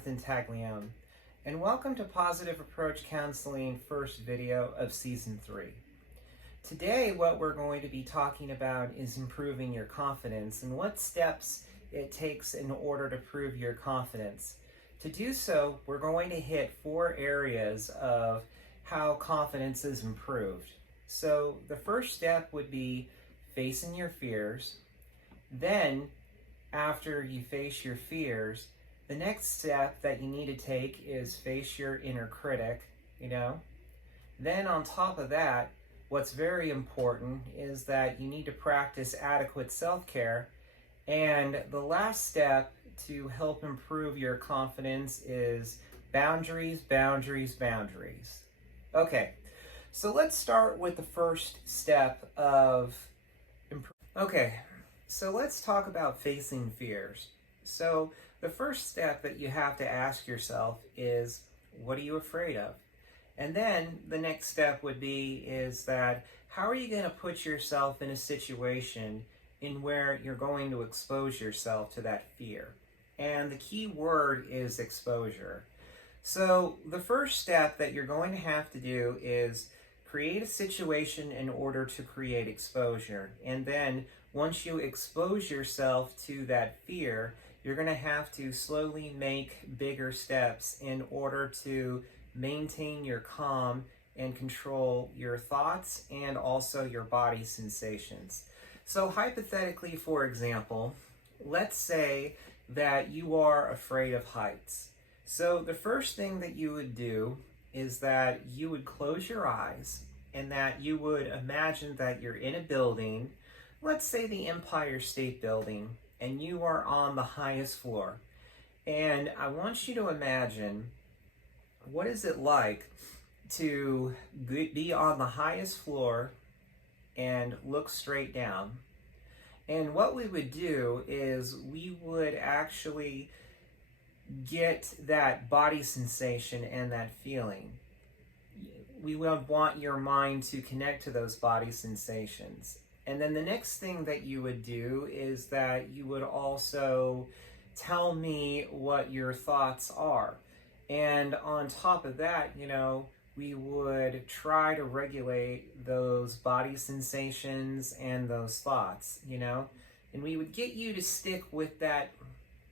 Jonathan Taglione, and welcome to Positive Approach Counseling first video of Season 3. Today what we're going to be talking about is improving your confidence and what steps it takes in order to prove your confidence. To do so, we're going to hit 4 areas of how confidence is improved. So the first step would be facing your fears. Then, after you face your fears, the next step that you need to take is face your inner critic, Then on top of that, what's very important is that you need to practice adequate self-care. And the last step to help improve your confidence is boundaries, boundaries, boundaries. Okay, so let's start with the first step of so let's talk about facing fears. So the first step that you have to ask yourself is, what are you afraid of? And then the next step would be is that, how are you going to put yourself in a situation in where you're going to expose yourself to that fear? And the key word is exposure. So the first step that you're going to have to do is create a situation in order to create exposure. And then once you expose yourself to that fear, you're going to have to slowly make bigger steps in order to maintain your calm and control your thoughts and also your body sensations. So hypothetically, for example, let's say that you are afraid of heights. So the first thing that you would do is that you would close your eyes and that you would imagine that you're in a building, let's say the Empire State Building, and you are on the highest floor. And I want you to imagine, what is it like to be on the highest floor and look straight down? And what we would do is we would actually get that body sensation and that feeling. We would want your mind to connect to those body sensations. And then the next thing that you would do is that you would also tell me what your thoughts are. And on top of that, we would try to regulate those body sensations and those thoughts, and we would get you to stick with that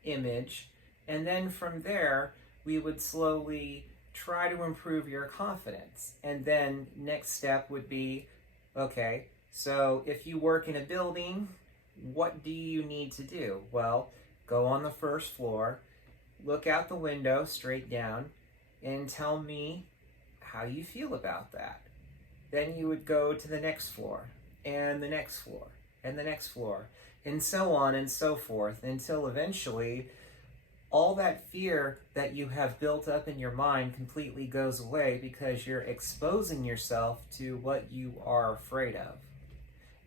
image. And then from there, we would slowly try to improve your confidence. And then next step would be, okay, so if you work in a building, what do you need to do? Well, go on the first floor, look out the window straight down, and tell me how you feel about that. Then you would go to the next floor, and the next floor, and the next floor, and so on and so forth, until eventually all that fear that you have built up in your mind completely goes away, because you're exposing yourself to what you are afraid of.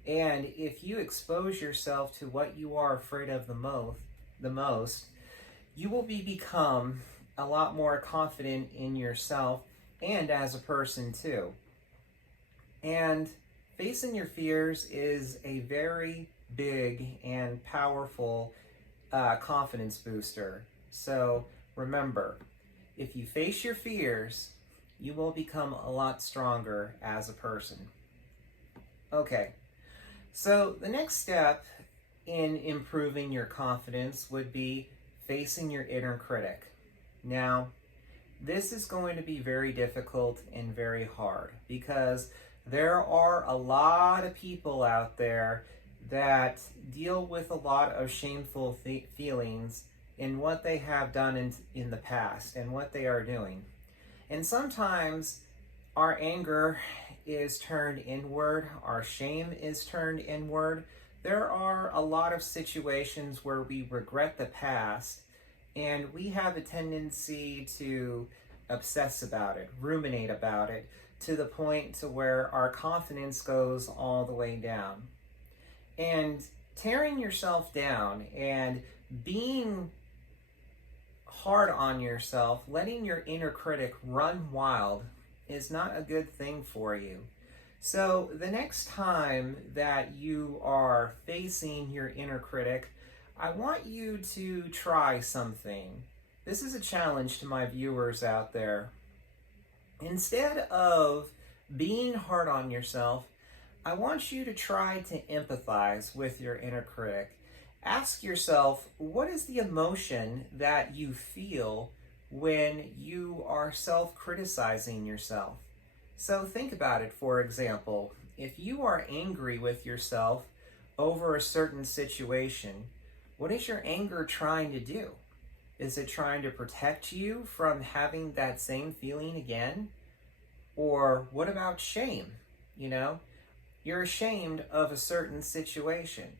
And if you expose yourself to what you are afraid of the most, you will become a lot more confident in yourself and as a person too. And facing your fears is a very big and powerful confidence booster. So remember, if you face your fears, you will become a lot stronger as a person. Okay. So the next step in improving your confidence would be facing your inner critic. Now, this is going to be very difficult and very hard, because there are a lot of people out there that deal with a lot of shameful feelings in what they have done in the past and what they are doing. And sometimes our anger is turned inward, our shame is turned inward. There are a lot of situations where we regret the past, and we have a tendency to obsess about it, ruminate about it, to the point to where our confidence goes all the way down. And tearing yourself down and being hard on yourself, letting your inner critic run wild, is not a good thing for you. So the next time that you are facing your inner critic, I want you to try something. this is a challenge to my viewers out there. Instead of being hard on yourself, I want you to try to empathize with your inner critic. Ask yourself, what is the emotion that you feel when you are self-criticizing yourself? So think about it. For example, if you are angry with yourself over a certain situation, what is your anger trying to do? Is it trying to protect you from having that same feeling again? Or what about shame? You know, you're ashamed of a certain situation.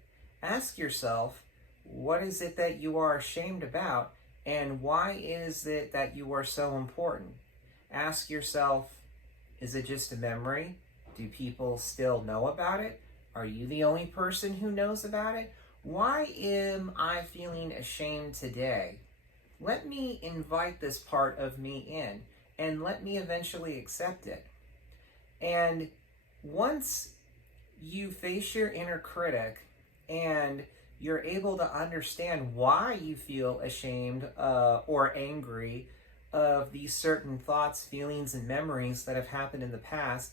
Ask yourself, what is it that you are ashamed about, and why is it that you are so important? Ask yourself, is it just a memory? Do people still know about it? Are you the only person who knows about it? Why am I feeling ashamed today? Let me invite this part of me in, and let me eventually accept it. And once you face your inner critic and you're able to understand why you feel ashamed or angry of these certain thoughts, feelings, and memories that have happened in the past,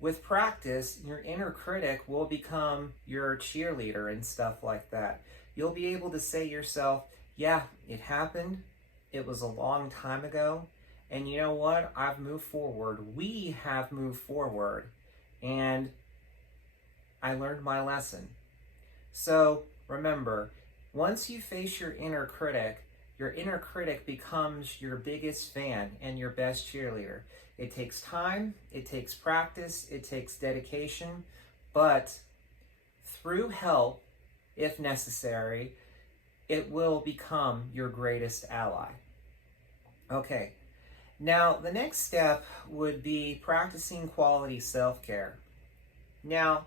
with practice, your inner critic will become your cheerleader and stuff like that. You'll be able to say to yourself, yeah, it happened. It was a long time ago. And you know what? I've moved forward. We have moved forward. And I learned my lesson. So remember, once you face your inner critic becomes your biggest fan and your best cheerleader. It takes time, it takes practice, it takes dedication, but through help, if necessary, it will become your greatest ally. Okay, now the next step would be practicing quality self-care. Now,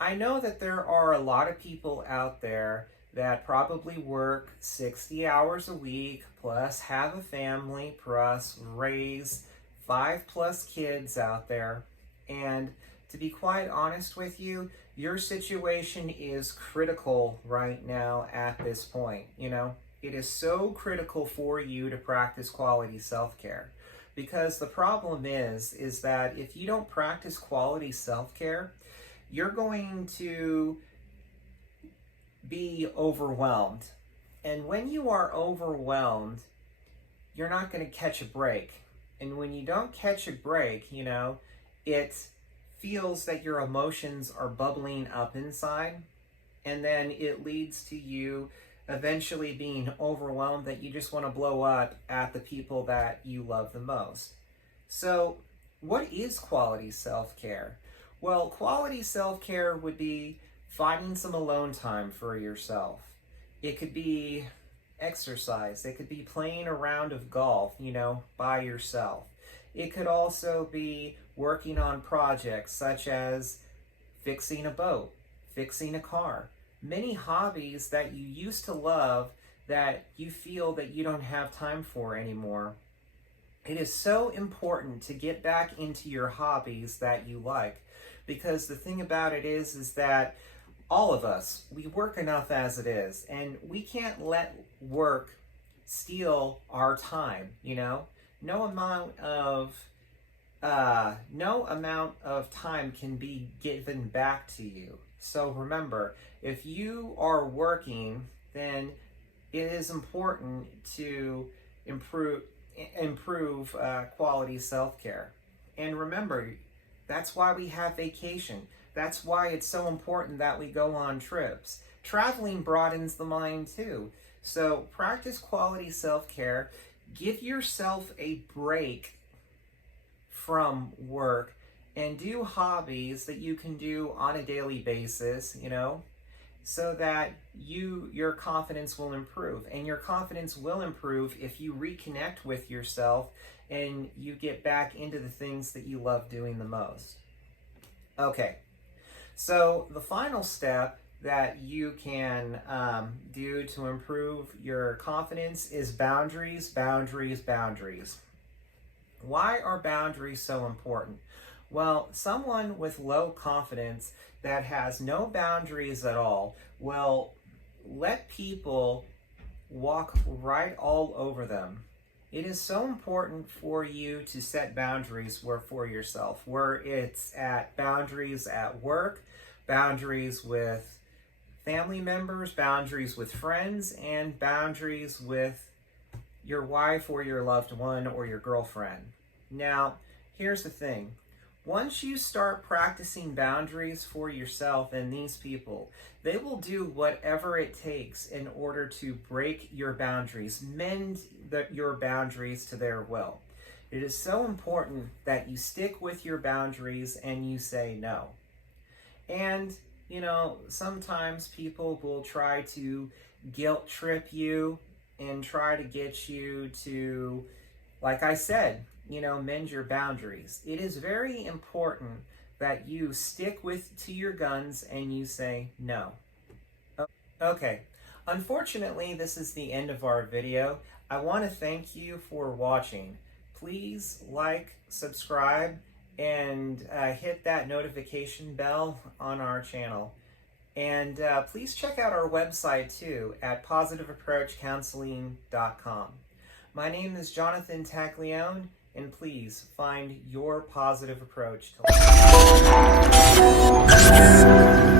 I know that there are a lot of people out there that probably work 60 hours a week, plus have a family, plus raise 5+ kids out there. And to be quite honest with you, your situation is critical right now at this point. You know, it is so critical for you to practice quality self-care. Because the problem is that if you don't practice quality self-care, you're going to be overwhelmed. And when you are overwhelmed, you're not going to catch a break. And when you don't catch a break, you know, it feels that your emotions are bubbling up inside. And then it leads to you eventually being overwhelmed that you just want to blow up at the people that you love the most. So, what is quality self-care? Well, quality self-care would be finding some alone time for yourself. It could be exercise. It could be playing a round of golf, you know, by yourself. It could also be working on projects such as fixing a boat, fixing a car. Many hobbies that you used to love that you feel that you don't have time for anymore. It is so important to get back into your hobbies that you like, because the thing about it is that all of us, we work enough as it is, and we can't let work steal our time, you know? No amount of time can be given back to you. So remember, if you are working, then it is important to improve quality self-care. And remember, that's why we have vacation. That's why it's so important that we go on trips. Traveling broadens the mind too. So practice quality self-care. Give yourself a break from work and do hobbies that you can do on a daily basis, you know, so that your confidence will improve. And your confidence will improve if you reconnect with yourself and you get back into the things that you love doing the most. Okay, so the final step that you can do to improve your confidence is boundaries, boundaries, boundaries. Why are boundaries so important? Well, someone with low confidence that has no boundaries at all will let people walk right all over them. It is so important for you to set boundaries for yourself, where it's at boundaries at work, boundaries with family members, boundaries with friends, and boundaries with your wife or your loved one or your girlfriend. Now, here's the thing. Once you start practicing boundaries for yourself and these people, they will do whatever it takes in order to break your boundaries, mend your boundaries to their will. It is so important that you stick with your boundaries and you say no. And, sometimes people will try to guilt trip you and try to get you to, like I said, mend your boundaries. It is very important that you stick to your guns and you say no. Okay, unfortunately, this is the end of our video. I want to thank you for watching. Please like, subscribe, and hit that notification bell on our channel. And please check out our website too at positiveapproachcounseling.com. My name is Jonathan Taglione, and please find your positive approach to life.